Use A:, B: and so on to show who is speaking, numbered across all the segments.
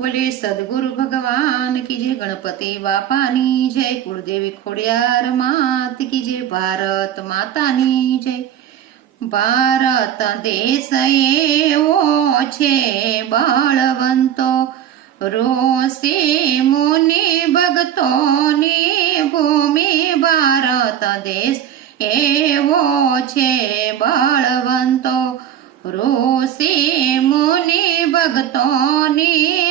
A: બોલે, સદગુરુ ભગવાન કી જય ગણપતિ બાપાની જય, કુળદેવી ખોડિયાર માત કી જય, ભારત માતાની જય. ભારત દેશ એવો છે બળવંતો, રોષે મુનિ ભક્તોની ભૂમિ ભારત દેશ એવો છે બળવંતો, રોષે મુનિ ભક્તોની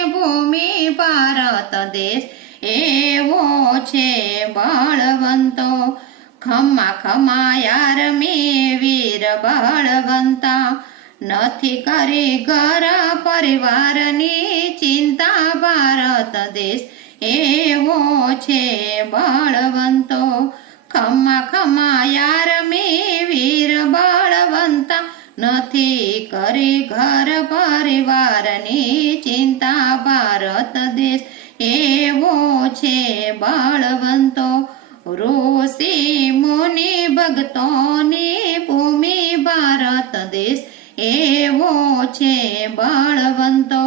A: ભારત દેશ એવો છે બળવંતો. ખમા ખમા યાર મે વીર બળવંતા. નથી કરી ઘર પરિવારની ચિંતા ભારત દેશ એવો છે બળવંતો. ખમ્મા ખમા યાર મે વીર બળવંતા. નથી કરી ઘર બળવંતો, રોષે મુનિ ભક્તોની ભૂમિ ભારત દેશ એવો છે બળવંતો.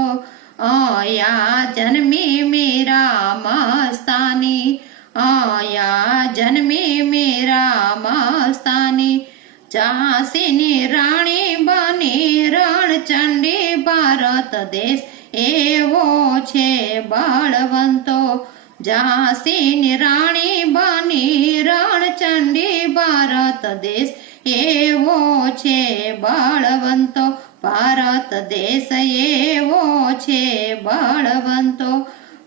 A: અયા જન્મી મેરા મસ્તાની, આયા જન્મી મેરા મસ્તાની. ઝાંસીની રાણી બની રણચંડી ભારત દેશ એવો છે બળવંતો. ઝાંસીની રાણી બની રણચંડી ભારત દેશ એવો છે, બળવંતો ભારત દેશ એવો છે, બળવંતો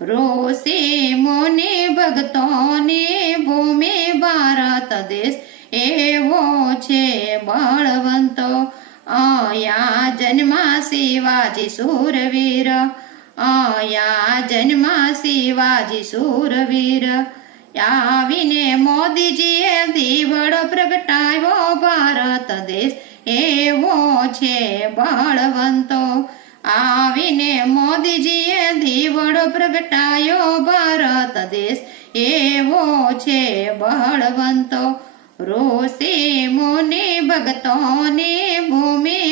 A: રોષે મુનિ ભક્તોની ભૂમિ ભારત દેશ એવો છે, બળવંતો. અયા જન્મા શિવાજી સુરવીર અયા જન્મા શિવાજી સુરવીર. આવીને મોદીજીએ દીવડો પ્રગટાવ્યો. ભારત દેશ એવો છે બળવંતો. આવીને મોદીજીએ દીવડો પ્રગટાયો ભારત દેશ એવો છે બળવંતો. ઋષિ મુનિ ભક્તોની ભૂમિ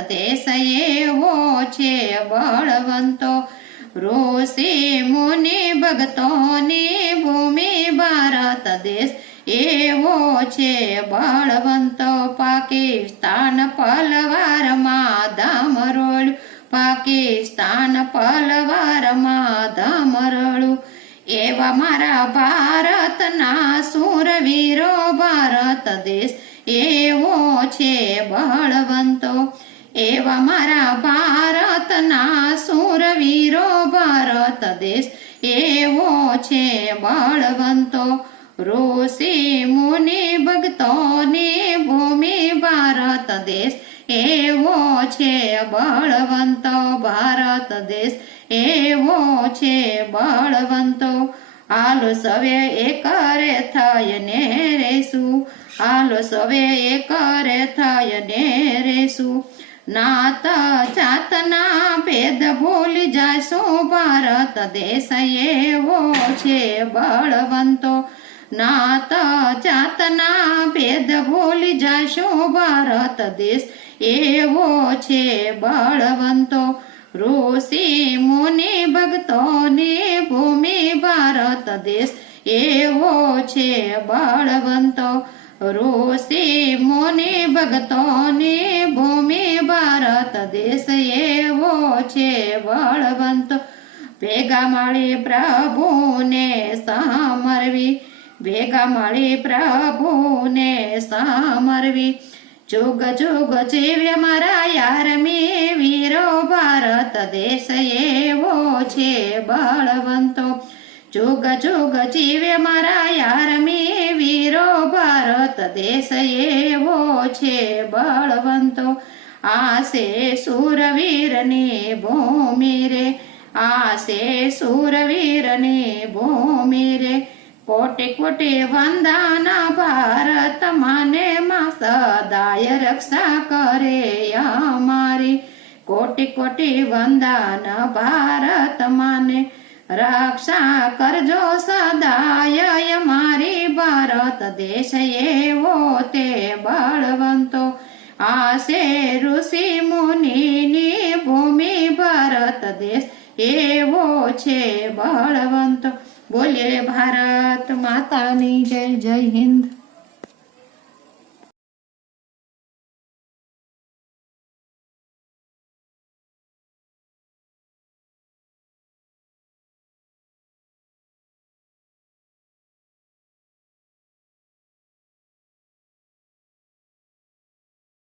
A: ભારત દેશ એવો છે બળવંતો રોષે મુનિ ભક્તોની ભૂમિ ભારત દેશ એવો છે બળવંતો પાકિસ્તાન પલવારમાં ધામરોળ પાકિસ્તાન પલવારમાં ધામરળું એવા મારા ભારતના સુરવીરો ભારત દેશ એવો છે બળવંતો એવા મારા ભારતના સુરવીરો ભારત દેશ એવો છે બળવંતો. ઋષિ મુનિ ભક્તોની ભૂમિ ભારત દેશ એવો છે બળવંતો. ભારત દેશ એવો છે બળવંતો. હાલો સવે એકરે ને રેસુ હાલો સવે એકરે ને રેશું નાત જાતના ભેદ ભૂલી જાશું ભારત દેશ એવો છે બળવંતો. નાત જાતના ભેદ ભૂલી જાશું ભારત દેશ એવો છે બળવંતો. ઋષિ મુનિ ભક્તોની ભૂમિ ભારત દેશ એવો છે બળવંતો. ઋષિ મુનિ ભક્તોની છે બળવંતો ભેગા મળી પ્રભુને સામરવી. ભેગા મળી પ્રભુને સામરવી. જુગ જુગ જીવ્ય મારા યાર વીરો ભારત દેશ એવો છે બળવંતો. જુગ જુગ જીવ્ય મારા યાર મે વીરો ભારત દેશ એવો છે બળવંતો. આસે સુરવીરની ભૂમિ રે આસે સુરવીરની ભૂમિ રે કોટી કોટી વંદાના ભારત માને માં સદાય રક્ષા કરે અમારી કોટી કોટી વંદન ભારત માને રક્ષા કરજો સદાય અમારી ભારત દેશ એવો તે બળવંતો આશે ઋષિ મુનિની ભૂમિ ભારત દેશ એવો છે બળવંત બોલે ભારત માતાની જય જય હિન્દ